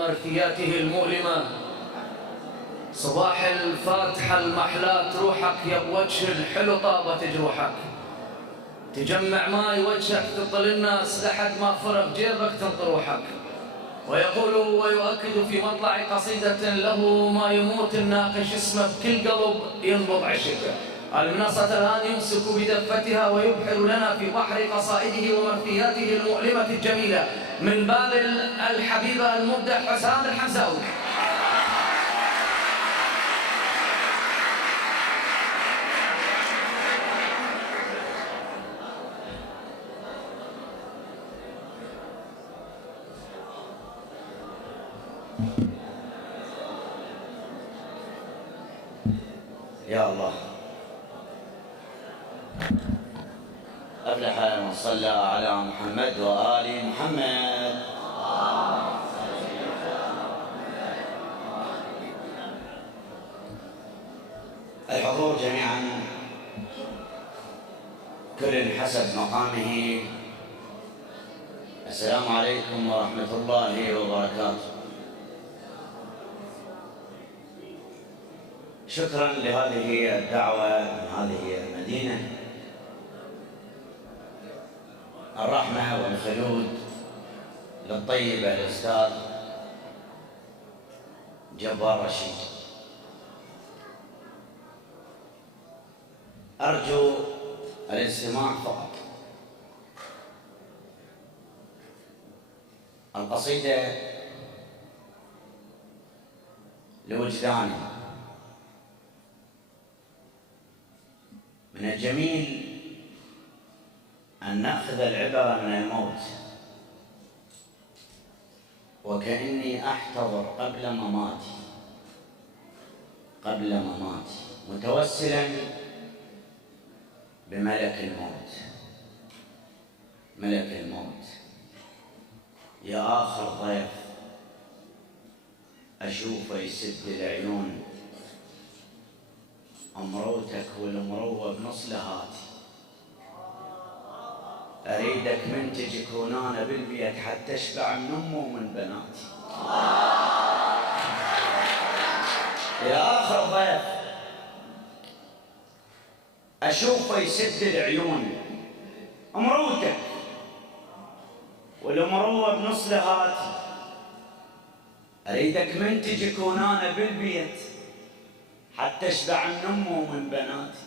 ومرثياته المؤلمة. صباح الفاتحة المحلات روحك يا بوجه الحلو طابت جروحك. تجمع ماي وجهك تطل الناس لحد ما فرغ جيبك تنطر روحك. ويقول ويؤكد في مطلع قصيدة له ما يموت الناقش اسمه بكل قلب ينبض عشق. المنصة الآن يمسك بدفتها ويبحر لنا في بحر قصائده ومرثياته المؤلمة الجميلة من بابل الحبيبة المبدع حسام الحمزاوي. يا الله أفلح من صلى على محمد وآل محمد. الحضور جميعا كل حسب مقامه. السلام عليكم ورحمة الله وبركاته. شكرا لهذه الدعوة من هذه المدينة الرحمة والخلود للطيب الأستاذ جبار رشيد. أرجو الاستماع فقط. القصيدة لوجداني. من الجميل أن نأخذ العبرة من الموت، وكأني أحتضر قبل مماتي متوسلا بملك الموت. ملك الموت يا آخر ضيف أشوفه يسد العيون، أمروتك والمروة بنص لهاتي. أريدك من تجي كونانة بالبيت حتى أشبع من أمه ومن بناتي. يا آخر ضيف أشوفه يسد العيون، أمروتك والمروة بنص لهاتي. أريدك من تجي كونانة بالبيت حتى أشبع من أمه ومن بناتي.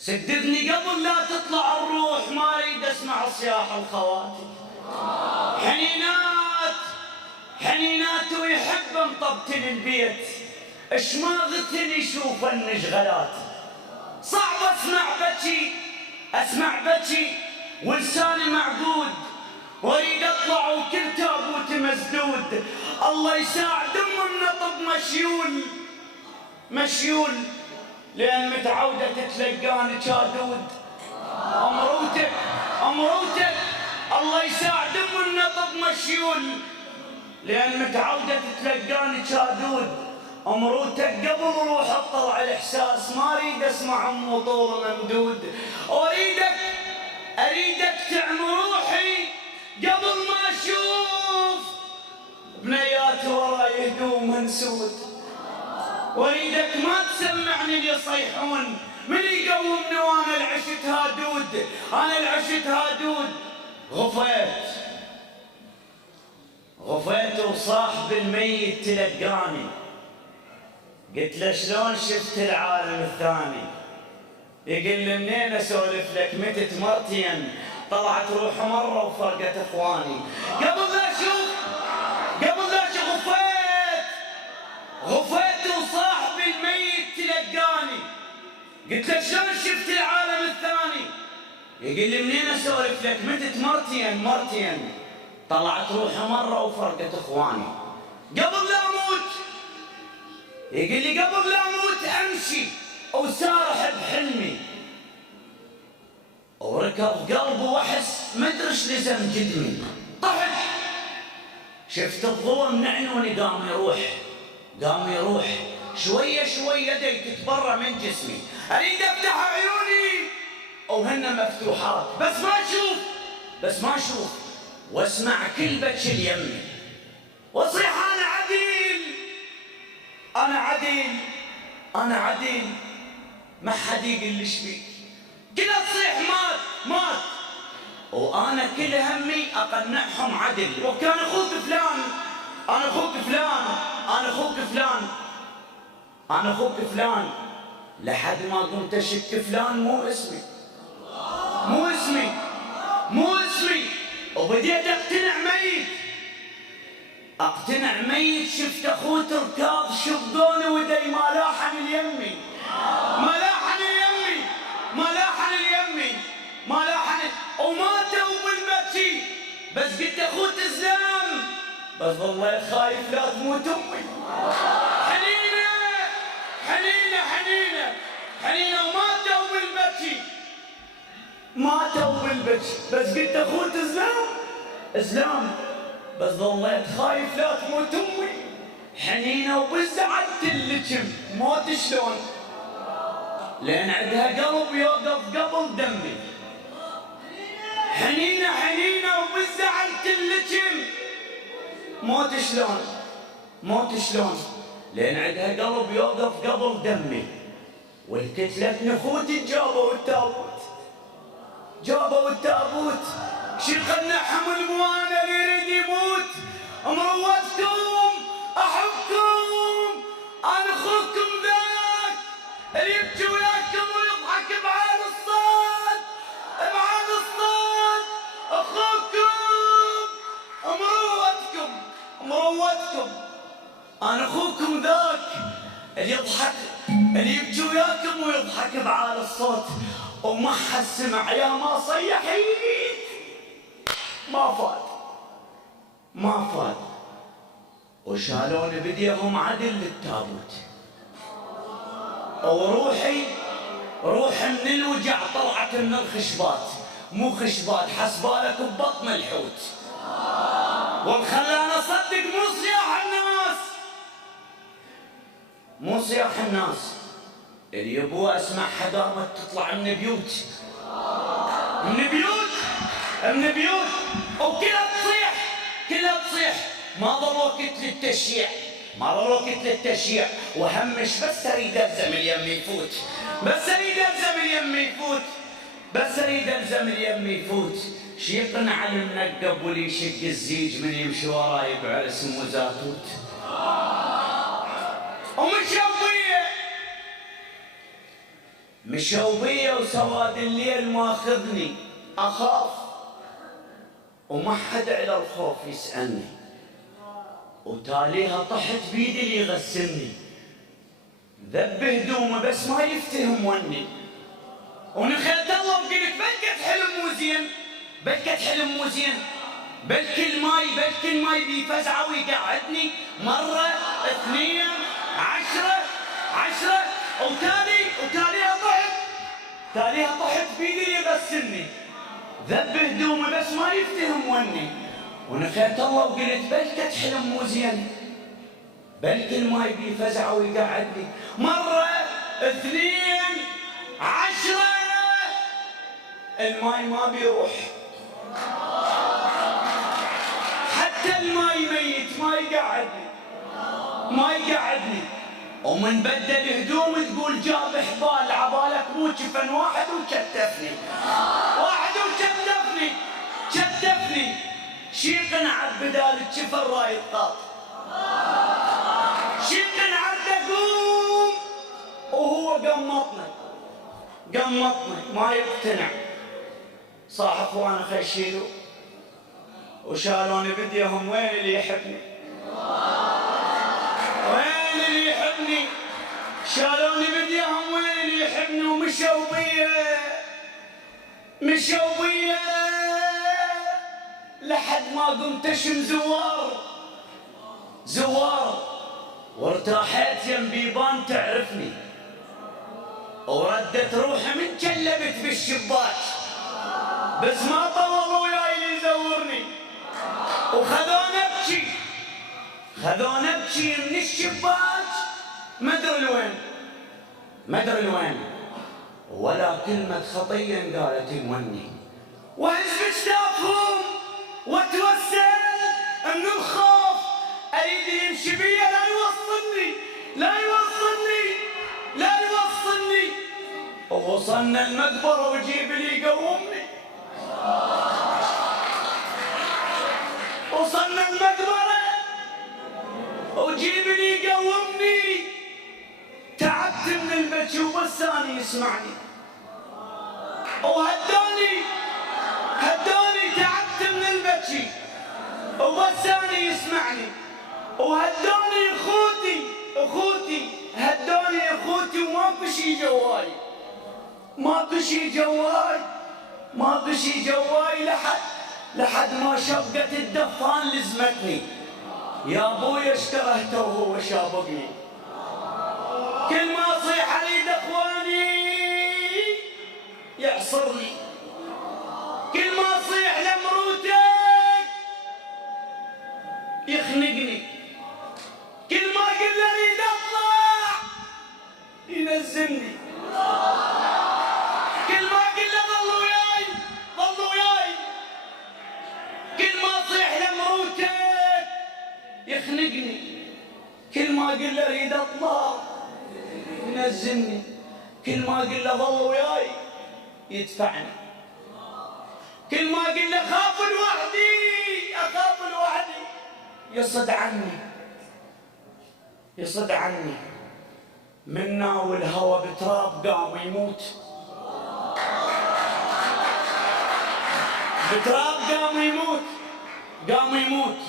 سددني قبل لا تطلع الروح، ما أريد أسمع صياح الخواتي. حنينات ويحب مطبتن البيت، اش ما غتني شوف النشغلات. صعب أسمع بكي ولساني معقود، واريد اطلع وكل تابوت مسدود. الله يساعد النطب مشيول لان متعوده تتلقاني كادود. امروتك الله يساعد النطب مشيول لان متعوده تتلقاني كادود. امروتك قبل روح اطلع الاحساس، ما اريد اسمع ام طول ممدود. اريدك تعمي روحي قبل ما اشوف بنيات وراي هدوم منسود. واريدك ما تسمعني اللي يصيحون من يقومني وانا العشت هادود. غفيت وصاحب الميت تلقاني، قلت له شلون شفت العالم الثاني؟ يقول لي منين اسولف لك، متت مرتين طلعت روحي مره وفرقت اخواني. قبل لا اشوف غفيت وصاحب الميت تلقاني، قلت له شلون شفت العالم الثاني؟ يقول لي منين اسولف لك، متت مرتين طلعت روحي مره وفرقت اخواني. قبل لا اموت يقول لي امشي وسارح بحلمي، وركض قلبي واحس مدري ايش لزم جدمي. طحت شفت الضوء من عيوني قام يروح شويه يدي تتبرى من جسمي. اريد افتح عيوني وهن مفتوحات بس ما اشوف واسمع كل بكي اليمي واصيح انا عديل انا عديل انا عديل، ما حد يقول لي شبيك، كلها تصيح مات مات، وانا كل همي اقنعهم عدل، وكان اخوك فلان انا اخوك فلان انا اخوك فلان انا اخوك فلان، لحد ما قمت اشك فلان مو اسمي مو اسمي مو اسمي، وبديت اقتنع ميت، شفت اخوت ركاض شبقوني ودي ما لاحن اليمي ما لاحن اليمي ما لاحن اليمي ما لاحن، وماتوا بالبكي، بس قلت اخوت اسلام، بس والله خايف لا تموت امي. حنينه حنينه حنينه حنينه، وماتوا بالبكي ماتوا بالبكي، بس قلت اخوت اسلام بس ظليت خايف لا تموت امي. حنينه وبالزعل تلجم موت شلون، لين عندها قلب يوقف قبل دمي. حنينه حنينه وبالزعل تلجم موت شلون موت شلون، لين عندها قلب يوقف قبل دمي. والكتلة نخوتي جابوا التابوت جابوا التابوت، شيقنعهم الموانا اللي يريد يموت. مروتكم احبكم انا اخوكم ذاك اللي يبكي وياكم ويضحك بعين الصاد بعين الصاد، اخوكم مروتكم انا اخوكم ذاك اللي يضحك اللي يبكي وياكم ويضحك بعين الصوت، وما حد سمع يا ما صيحيت ما فات، وشالوني بديهم عدل للتابوت، روحي من الوجع طلعت من الخشبات، مو خشبات حسبالك ببطن الحوت، ومخلاني اصدق مو صياح الناس اللي يبغوا اسمع حدامة تطلع من بيوت وكلها تصيح، ما ضل وقت للتشييع، وهمش بس اريد الزم اليم يفوت، شيقن على المنقب واللي يشق الزيج من يمشي وراي بعرس مو زاتوت. مشوبية وسواد الليل ماخذني اخاف، وما حد على الخوف يسألني، وتاليها طحت بيدي اللي يغسلني، ذب هدومه بس ما يفتهم وني، ونخيت الله وقلت بلكت حلم مو زين، بلكي الماي بيفزعه ويقعدني مرة 2 10 وتاليها طحت بيدي اللي يغسلني، ذب هدومه بس ما يفتهم وني، ونخيت الله وقلت بلكت حلم مو زين، بلكي الماي بيفزعه ويقعدني مرة 2 10 الماي ما بيروح، حتى الماي ميت ما يقعدني، ومن بدل هدوم تقول جاب حبال عبالك مو جفن واحد وكتفني شيقن عد بدال الجفن رايد قاط، شيقن عد اقوم وهو قمطني ما يقتنع، صاح اخوانه خيشيلو وشالوني بديهم، وين اللي يحبني شالوني بديهم، وين اللي يحبني، ومشوا بيا لحد ما قمت اشم زوار وارتاحت يم بيبان تعرفني، وردت روحي من جلبت بالشباك، بس ما طولوا وياي يزورني، وخذوني ابكي من الشباك، ما ادري لوين، ولا كلمة خطية قالت يموني، وهز بجدافهم واتوسل من الخوف اريد يمشي بيا لا يوصلني لا يوصلني لا يوصلني. ووصلنا المقبرة وجيب لي يقومني. وصلنا المقبرة وجيب لي يقومني. تعبت من البكي وبساني يسمعني وهداني تعبت من البكي وبساني يسمعني وهداني اخوتي هداني اخوتي وماكو شي جواي ماكو شي جواي لحد ما شبقة الدفان لزمتني. يا ابويا ايش كرهته وهو شابقني. كل ما اصيح اريد اخواني يعصرني. كل ما اصيح لمروتك يخنقني. كل ما اقول له اريد اطلع ينزلني. كل ما اقول له ظل وياي. كل ما اصيح لمروتك يخنقني. كل ما اقول له اريد اطلع ينزلني. كل ما اقول له ظل وياي يدفعني. كل ما اقول له اخاف لوحدي يصد عني منا والهوى بتراب قام يموت. بتراب قام يموت.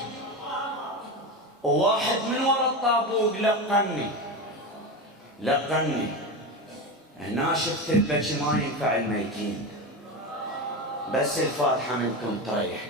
وواحد من ورا الطابوق لقني. هنا شفت البكي ما ينفع الميتين بس الفاتحة منكم تريح.